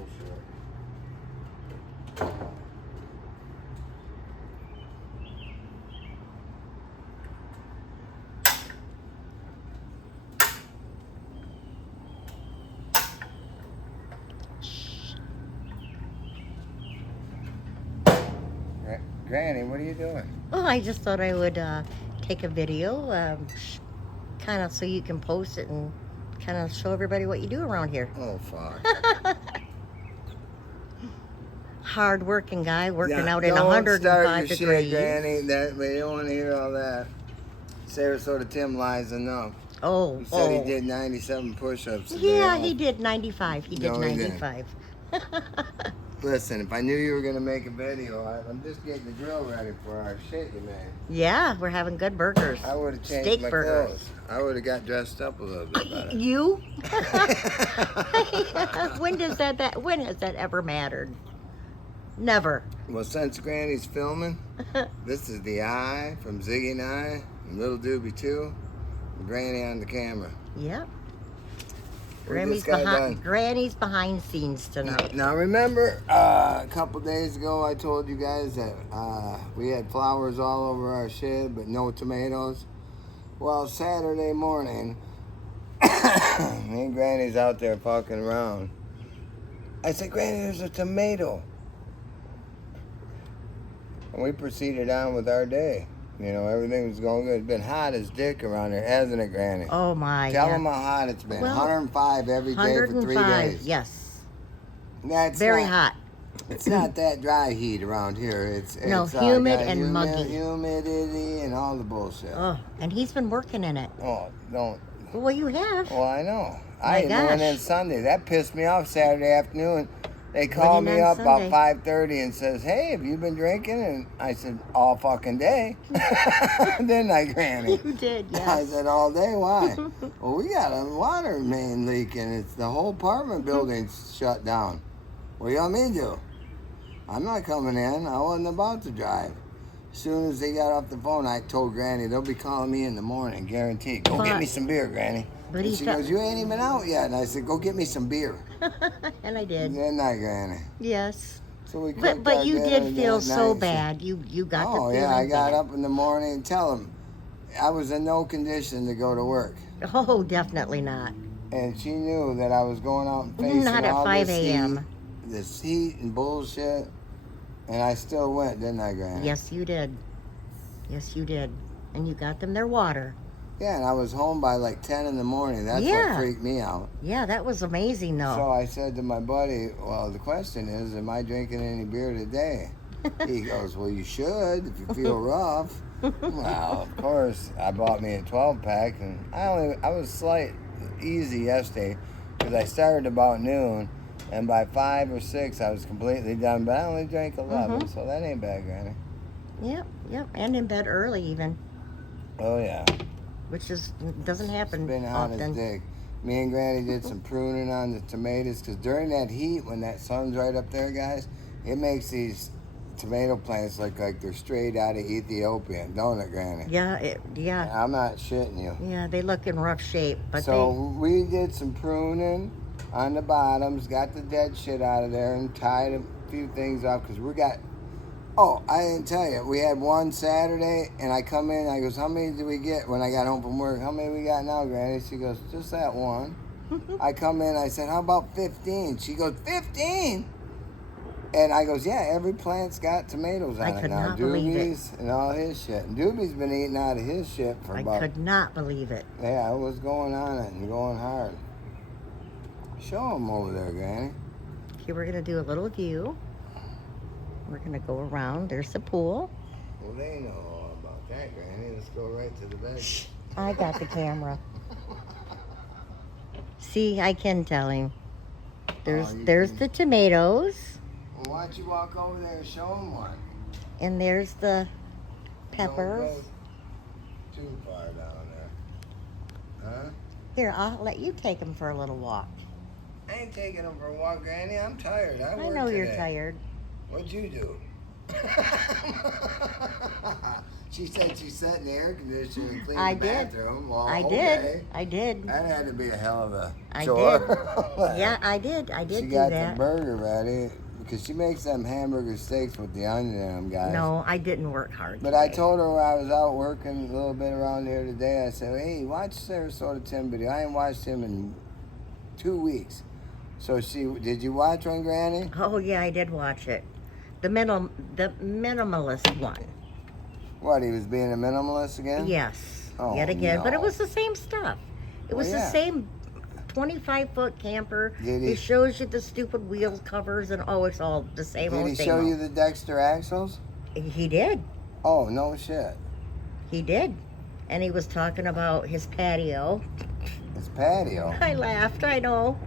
bullshit. Granny, what are you doing? Oh, I just thought I would take a video, kind of so you can post it and kind of show everybody what you do around here. Oh, fuck. Hard working guy working out in Don't 105 start your degrees. shit, Granny. We don't want to hear all that. Sarasota Tim lies enough. Oh, He said he did 97 push-ups today. Yeah, he did 95. He did No, he didn't. 95. Listen, if I knew you were going to make a video, I'm just getting the grill ready for our shit you made. Yeah, we're having good burgers. I would have changed Steak my burgers. clothes. I would have got dressed up a little bit better. You? When has that ever mattered? Never. Well, since Granny's filming, this is the eye from Ziggy and I, and Little Doobie too, and Granny on the camera. Yep. We just got done. Granny's behind scenes tonight. Now remember, a couple days ago I told you guys that we had flowers all over our shed, but no tomatoes. Well, Saturday morning, me and Granny's out there fucking around. I said, Granny, there's a tomato. And we proceeded on with our day. You know, everything was going good. It's been hot as dick around here, hasn't it, Granny? Oh, my. Tell them how hot it's been. 105 every day for 3 days. Yes. That's very hot. It's not that dry heat around here. It's humid and muggy. Humidity and all the bullshit. Oh, and he's been working in it. Oh, don't. Well, you have. Well, I know. My I went in Sunday. That pissed me off Saturday afternoon. They called me up about 5:30 and says, hey, have you been drinking? And I said, all fucking day. Didn't I, Granny? You did, yes. I said, all day? Why? Well, we got a water main leak and it's the whole apartment building's shut down. What do you want me to do? I'm not coming in. I wasn't about to drive. As soon as they got off the phone, I told Granny, they'll be calling me in the morning, guaranteed. Go get me some beer, Granny. But and she goes, you ain't even out yet. And I said, go get me some beer. And I did. Didn't I, Granny? Yes. So we but you did feel so bad. You got the feeling. Oh, yeah, I got up in the morning and tell them I was in no condition to go to work. Oh, definitely not. And she knew that I was going out and facing not at all 5 this a.m. This heat and bullshit. And I still went, didn't I, Granny? Yes, you did. Yes, you did. And you got them their water. Yeah, and I was home by like 10 in the morning. That's what freaked me out. Yeah, that was amazing, though. So I said to my buddy, well, the question is, am I drinking any beer today? He goes, well, you should if you feel rough. Well, of course, I bought me a 12-pack, and I was easy yesterday because I started about noon, and by 5 or 6, I was completely done, but I only drank 11, so that ain't bad, Granny. Yep, and in bed early even. Oh, yeah. Which doesn't happen often. It's been hot often. as dick. Me and Granny did some pruning on the tomatoes because during that heat, when that sun's right up there, guys, it makes these tomato plants look like they're straight out of Ethiopia, don't it, Granny? Yeah. I'm not shitting you. Yeah, they look in rough shape, but we did some pruning on the bottoms, got the dead shit out of there, and tied a few things up because we got. Oh, I didn't tell you. We had one Saturday, and I come in, I goes, how many did we get when I got home from work? How many we got now, Granny? She goes, just that one. I come in, I said, how about 15? She goes, 15? And I goes, yeah, every plant's got tomatoes on it now. Doobie's and all his shit. And Doobie's been eating out of his shit for about... I could not believe it. Yeah, it was going on it and going hard. Show him over there, Granny. Okay, we're going to do a little view. We're going to go around. There's the pool. Well, they know all about that, Granny. Let's go right to the bed. I got the camera. See, I can tell him. There's the tomatoes. Well, why don't you walk over there and show him one? And there's the peppers. Don't go too far down there. Huh? Here, I'll let you take them for a little walk. I ain't taking them for a walk, Granny. I'm tired. I know you're tired. What'd you do? She said she sat in the air conditioner and cleaned I the did. bathroom. Well, I okay. did. I did. That had to be a hell of a I chore. did. Yeah, I did. I did She do got that. the burger ready because she makes them hamburger steaks with the onion in them, guys. No, I didn't work hard But today. I told her when I was out working a little bit around here today, I said, hey, watch Sarasota Tim video. I ain't watched him in 2 weeks. So did you watch one, Granny? Oh yeah, I did watch it. The minimalist one. What, he was being a minimalist again? Yes, Oh, yet again. no. But it was the same stuff. It was the same 25-foot camper. Did he? It shows you the stupid wheel covers and it's all the same old Did he thing. show you the Dexter axles? He did. Oh, no shit. He did. And he was talking about his patio. His patio. I laughed, I know.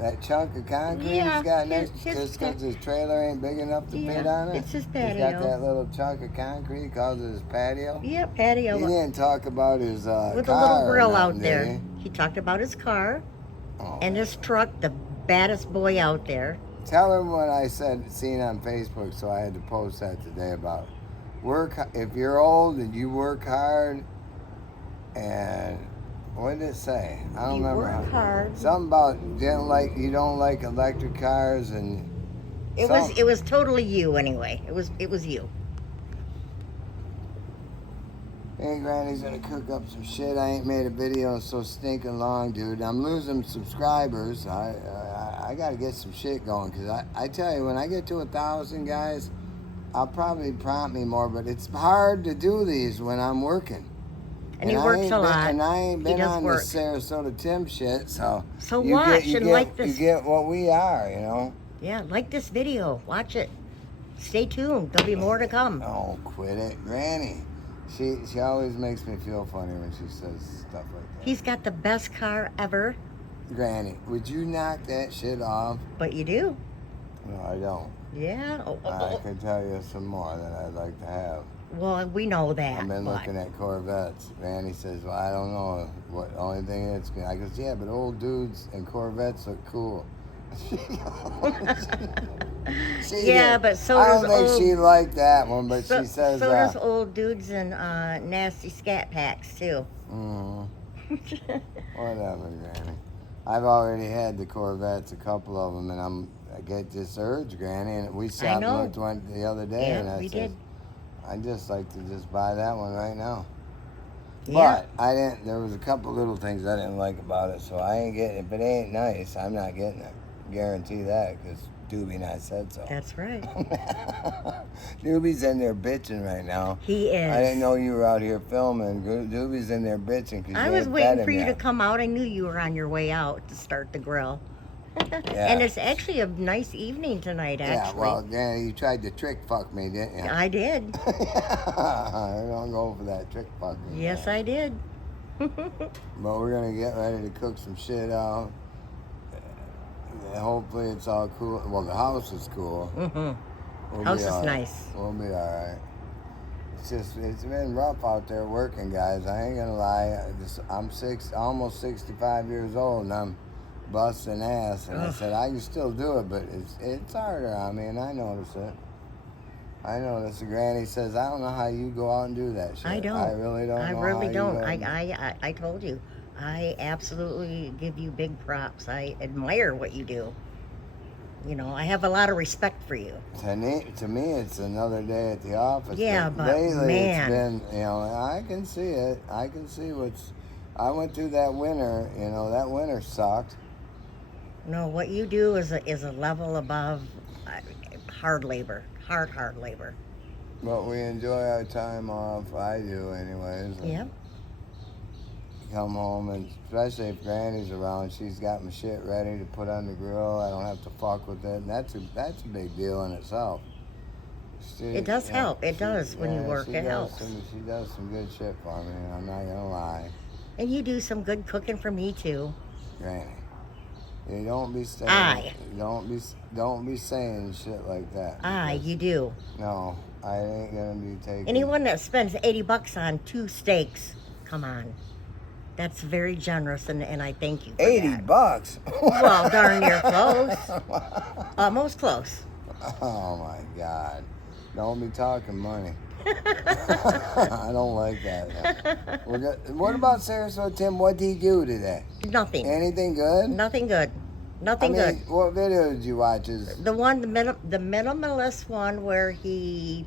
That chunk of concrete Yeah, he's got next, his just because his trailer ain't big enough to fit on it? It's his He's patio. got that little chunk of concrete, he calls it his patio? Yeah, patio. He didn't talk about his with car a little or grill out nothing, there. did He talked about his car Oh. and his truck, the baddest boy out there. Tell him what I seen on Facebook, so I had to post that today about if you're old and you work hard, and what did it say? I don't You remember. work hard. Something about you don't like electric cars and It was totally you anyway. It was you. Hey, Granny's gonna cook up some shit. I ain't made a video in so stinking long, dude. I'm losing subscribers. I gotta get some shit going, because I tell you, when I get to 1,000, guys, I'll probably prompt me more, but it's hard to do these when I'm working. And he works a lot. And I ain't been on work. the Sarasota Tim shit, so watch and like this. You get what we are, you know? Yeah, like this video. Watch it. Stay tuned. There'll be more to come. Oh, quit it, Granny. She always makes me feel funny when she says stuff like that. He's got the best car ever. Granny, would you knock that shit off? But you do. No, I don't. Yeah. I could tell you some more that I'd like to have. Well, we know that. I've been looking at Corvettes. Granny says, well, I don't know what only thing it's good. I goes, yeah, but old dudes and Corvettes look cool. Yeah, but so I does don't think old, she liked that one, but so, she says so does old dudes and nasty scat packs too. Whatever, Granny. I've already had the Corvettes, a couple of them, and I get this urge, Granny, and we stopped and looked one the other day, Yeah, and I we said, did. I'd just like to just buy that one right now. Yeah. But I didn't. There was a couple little things I didn't like about it, so I ain't getting it. If it ain't nice, I'm not getting it. Guarantee that, because Doobie and I said so. That's right. Doobie's in there bitching right now. He is. I didn't know you were out here filming. Doobie's in there bitching because I was waiting for you to come out. I knew you were on your way out to start the grill. Yeah. And it's actually a nice evening tonight, actually. Yeah, well, yeah, you tried to trick fuck me, didn't you? I did. I don't go for that trick fucking. Yes, I did. But we're gonna get ready to cook some shit out. And hopefully it's all cool. Well, the house is cool. We'll House be is all right. nice. We'll be all right. It's been rough out there working, guys. I ain't gonna lie. I'm almost 65 years old, and I'm busting ass. And I said I can still do it, but it's harder on me, and I notice it. I notice. Granny says, I don't know how you go out and do that shit. I don't. I really don't. I know really how don't. You I told you. I absolutely give you big props. I admire what you do. You know, I have a lot of respect for you. To me, it's another day at the office. Yeah, but lately man. It's been, I can see it. I can see I went through that winter. That winter sucked. No, what you do is a level above hard labor. Hard labor. But we enjoy our time off. I do, anyways. Yep. Come home, and especially if Granny's around, she's got my shit ready to put on the grill. I don't have to fuck with it, and that's a big deal in itself. It does help. It does when you work. It helps. She does some good shit for me. I'm not gonna lie. And you do some good cooking for me too. Granny, you don't be saying. Don't be saying shit like that. You do. No, I ain't gonna be taking. Anyone that spends $80 on 2 steaks, come on. That's very generous, and I thank you for that. $80? Well, darn near close. Almost close. Oh, my God. Don't be talking money. I don't like that. What about Sarasota Tim? What did he do today? Nothing. Anything good? Nothing good. Nothing good. What video did you watch? The minimalist one where he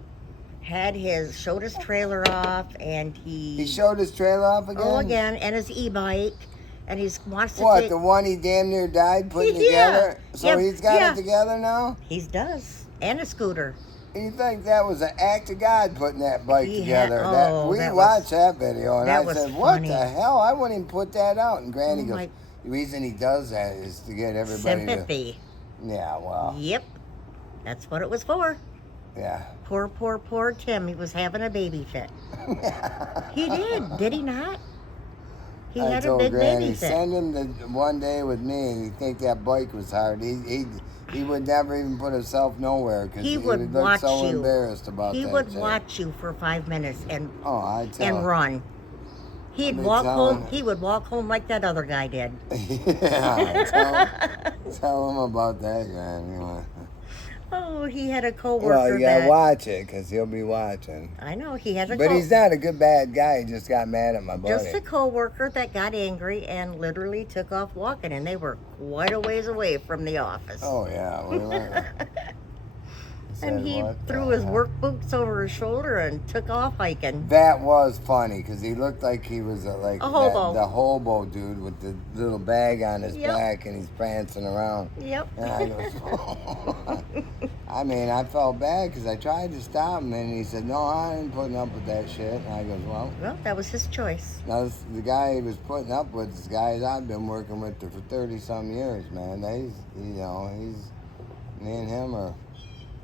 showed his trailer off, and he showed his trailer off again. Oh, again, and his e-bike, and he wants to What, the one he damn near died putting together? So he's got it together now? He does, and a scooter. You think that was an act of God putting that bike together? We watched that video, and I said, "What the hell? I wouldn't even put that out." And Granny goes, "The reason he does that is to get everybody sympathy." Yeah, well. Yep, that's what it was for. Yeah. Poor Tim. He was having a baby fit. He did he not? He had a big Granny, baby fit. Send him to one day with me, and he'd think that bike was hard. He would never even put himself nowhere because he would look so embarrassed about that. He would watch you for 5 minutes and run. He would walk home like that other guy did. Yeah, tell him about that, Granny. Oh, he had a coworker. Well, you gotta watch it because he'll be watching. I know he has a. But he's not a good bad guy. He just got mad at my buddy. Just a coworker that got angry and literally took off walking, and they were quite a ways away from the office. Oh yeah. And he threw his work boots over his shoulder and took off hiking. That was funny because he looked like he was a hobo. The hobo dude with the little bag on his back, and he's prancing around. Yep. And I goes, I felt bad because I tried to stop him, and he said, "No, I ain't putting up with that shit." And I goes, "Well, that was his choice." Now the guy he was putting up with is guys I've been working with for 30-some years, man. He's me and him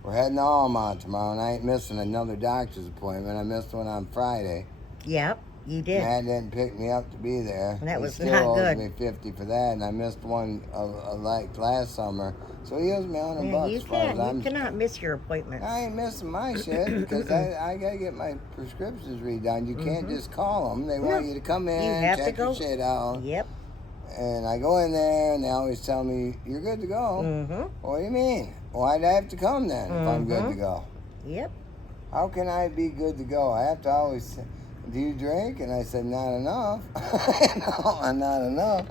we're heading to Almont tomorrow, and I ain't missing another doctor's appointment. I missed one on Friday. Yep, you did. Matt didn't pick me up to be there. And that was not good. He still owes me $50 for that, and I missed one like last summer. So he owes me $100. You cannot miss your appointments. I ain't missing my shit because I gotta get my prescriptions redone. You can't just call them. They want you to come in, check your shit out. Yep. And I go in there, and they always tell me, "You're good to go." What do you mean? Why'd I have to come then if I'm good to go? Yep. How can I be good to go? I have to always say, "Do you drink?" And I said, "Not enough." No, not enough.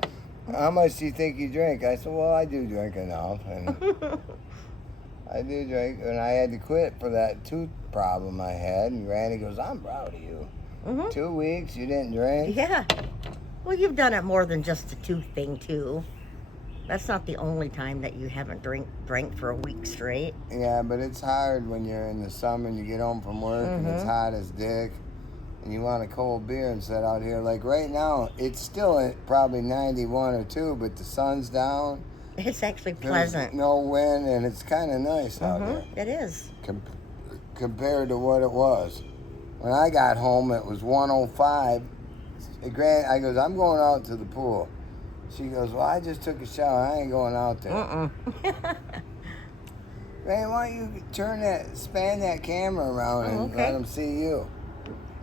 How much do you think you drink? I said, "Well, I do drink enough." And I do drink, and I had to quit for that tooth problem I had. And Granny goes, "I'm proud of you. 2 weeks, you didn't drink?" Yeah. Well, you've done it more than just a tooth thing, too. That's not the only time that you haven't drank for a week straight. Yeah, but it's hard when you're in the summer and you get home from work and it's hot as dick and you want a cold beer and sit out here. Like right now, it's still at probably 91 or 2, but the sun's down. It's actually pleasant. There's no wind, and it's kind of nice out there. It is. Compared to what it was. When I got home, it was 105. I goes, "I'm going out to the pool." She goes, "Well, I just took a shower. I ain't going out there." Man, why don't you span that camera around and let them see you?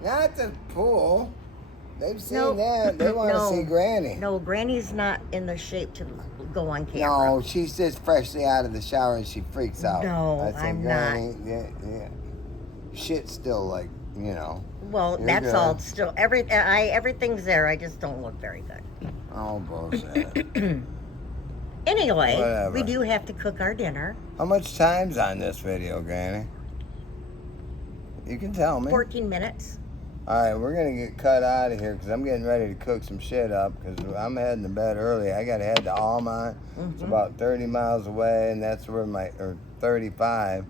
Not the pool. They've seen that. They want to see Granny. No, Granny's not in the shape to go on camera. No, she's just freshly out of the shower and she freaks out. No, I said, I'm Granny, not. Yeah. Shit's still like, Well, that's good. All still everything's there. I just don't look very good. Oh, bullshit. Anyway, whatever. We do have to cook our dinner. How much time's on this video, Granny? You can tell me. 14 minutes. All right, we're going to get cut out of here because I'm getting ready to cook some shit up because I'm heading to bed early. I got to head to Almont. It's about 30 miles away, and that's where or 35.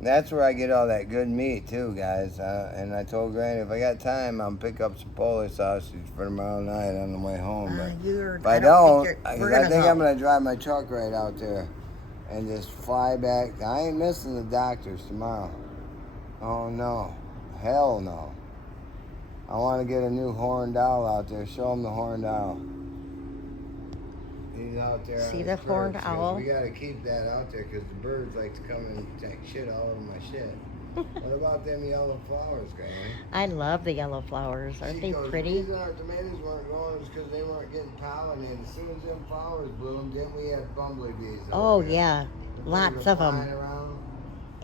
That's where I get all that good meat too, guys. And I told Granny if I got time, I'll pick up some Polish sausage for tomorrow night on the way home. But if I don't, I think I'm gonna drive my truck right out there and just fly back. I ain't missing the doctors tomorrow. Oh no, hell no. I want to get a new horned owl out there. Show them the horned owl. He's out there. See the horned owl? We got to keep that out there because the birds like to come and take shit all over my shit. What about them yellow flowers, Granny? I love the yellow flowers. Aren't they pretty? The reason our tomatoes weren't growing is because they weren't getting pollinated. As soon as them flowers bloomed, then we had bumblebees. Oh, yeah. Lots of them. Around.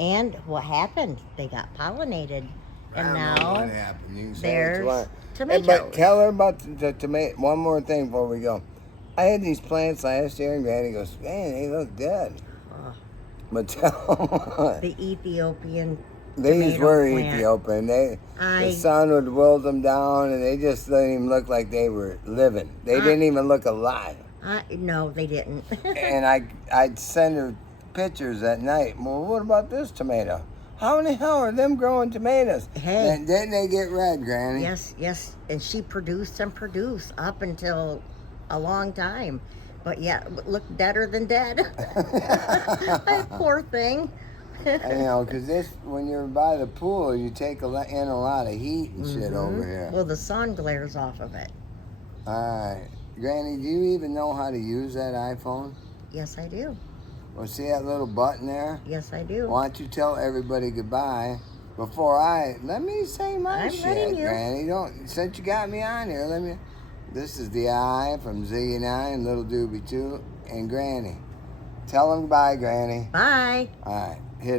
And what happened? They got pollinated, I and don't know now what happened. You can say what there's you want. tomatoes. Hey, but tell her about the tomato. One more thing before we go. I had these plants last year, and Granny goes, "Man, they look dead." Oh, But tell the Ethiopian these tomato were plant. Ethiopian. The I sun would wilt them down, and they just didn't even look like they were living. They didn't even look alive. no, they didn't. And I'd send her pictures at night. Well, what about this tomato? How in the hell are them growing tomatoes? Hey. Then didn't they get red, Granny? Yes, and she produced and produced up until a long time, but yeah, looked deader than dead. Poor thing. I know, because this, when you're by the pool, you take in a lot of heat and shit over here. Well, the sun glares off of it. All right. Granny, do you even know how to use that iPhone? Yes, I do. Well, see that little button there? Yes, I do. Why don't you tell everybody goodbye before let me say my I'm shit, letting you. Granny. Since you got me on here, this is the I from Ziggy and I and Little Doobie 2 and Granny. Tell them goodbye, Granny. Bye. All right, hit it.